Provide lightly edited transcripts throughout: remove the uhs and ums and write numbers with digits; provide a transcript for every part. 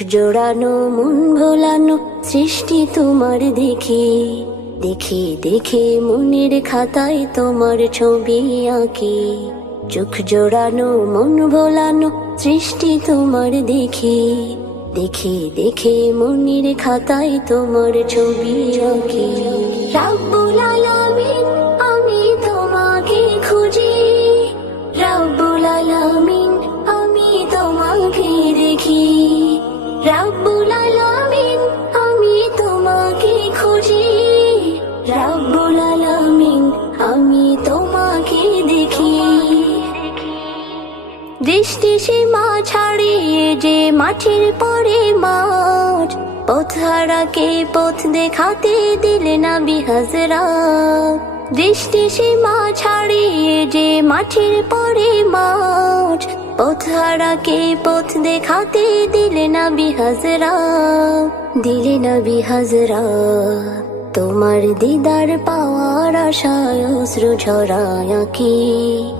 জোড়ানো মন ভোলানো সৃষ্টি তোমার দেখে দেখে দেখে মনের খাতায় তোমার ছবি আঁকি। চোখ জোড়ানো মন ভোলানো সৃষ্টি তোমার দেখে দেখে দেখে মনের খাতায় তোমার ছবি আঁকি। রাব্বুল আলামিন আমি তোমাকে খুঁজি, রাব্বুল আলামিন আমি তোমাকে দেখি, রাব্বুল আলামিন আমি তোমাকে খুঁজি, রাব্বুল আলামিন আমি তোমাকে দেখি। দৃষ্টি সীমা ছাড়িয়ে যে মাঠের পরে মাঠ, পথ হারাকে পথ দেখাতে দিলে নবী হযরত। দৃষ্টি সীমা ছাড়িয়ে যে মাঠের পরে মাঠ, পথ হারাকে পথ দেখাতে দিলে নবী হযরত, দিলে নবী হযরত। তোমার দিদার পাওয়ার আশায় অশ্রু ঝরায় আঁকি,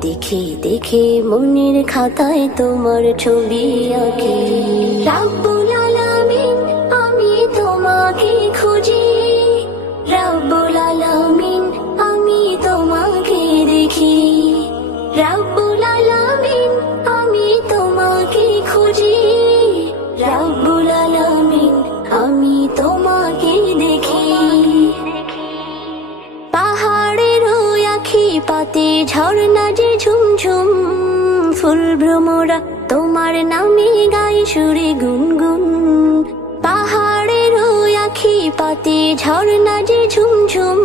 দেখে দেখে মনের খাতায় তোমার ছবি আঁকি। রাব্বুল আলামিন আমি তোমাকে খুঁজি, রাব্বুল আলামিন আমি তোমাকে দেখি, রাব্বুল আলামিন আমি তোমাকে খুঁজি, রাব্বুল আলামিন আমি তোমাকে দেখি। পাহাড়ের ওই আখি পাতে ঝর্ণা যে ঝুমঝুম, ফুল ভ্রমরা তোমার নামে গাই সুরে গুনগুন। পাহাড়ের ওই আখি পাতে ঝর্ণা যে ঝুমঝুম,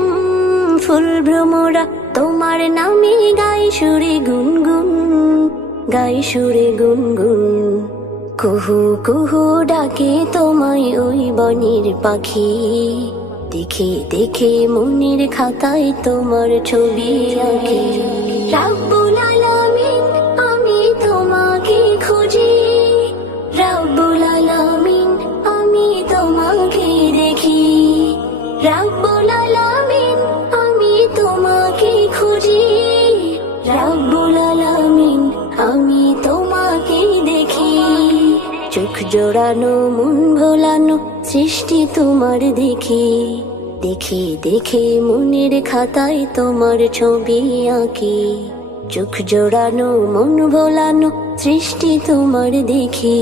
ফুল ভ্রমরা তোমার নামে গাই সুরে গুনগুন, গাই সুরে গুনগুন। কুহু কুহু ডাকে তোমায় ওই বনের পাখি, দেখে দেখে মনের খাতায় তোমার ছবি আঁকি। রাব্বুল আলামিন আমি তোমাকে খুঁজি, রাব্বুল আলামিন আমি তোমাকে দেখি, রাব্বুল আলামিন আমি তোমাকে খুঁজি, রাব্বুল আলামিন আমি তোমাকে দেখি। চোখ জোড়ানো মন ভোলানো সৃষ্টি তোমার দেখে দেখে দেখে মনের খাতায় তোমার ছবি আঁকি। চোখ জোড়ানো মন ভোলানো সৃষ্টি তোমার দেখে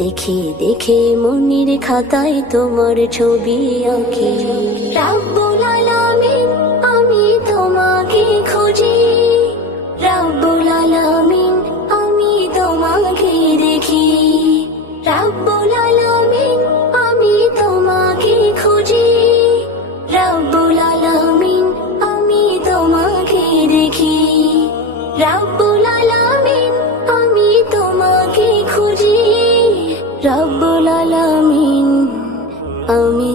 দেখে দেখে মনের খাতায় তোমার ছবি আঁকি। রাব্বুল আলামিন আমি তোমাকে খুঁজি, রাব্বুল আলামিন আমি তোমাকে দেখি, রাব্বুল আলামিন আমি তোমাকে খুঁজি, রাব্বুল আলামিন আমি তোমাকে দেখি, রাব্বুল আলামিন আমি তোমাকে খুঁজি, রাব্বুল আলামিন আমি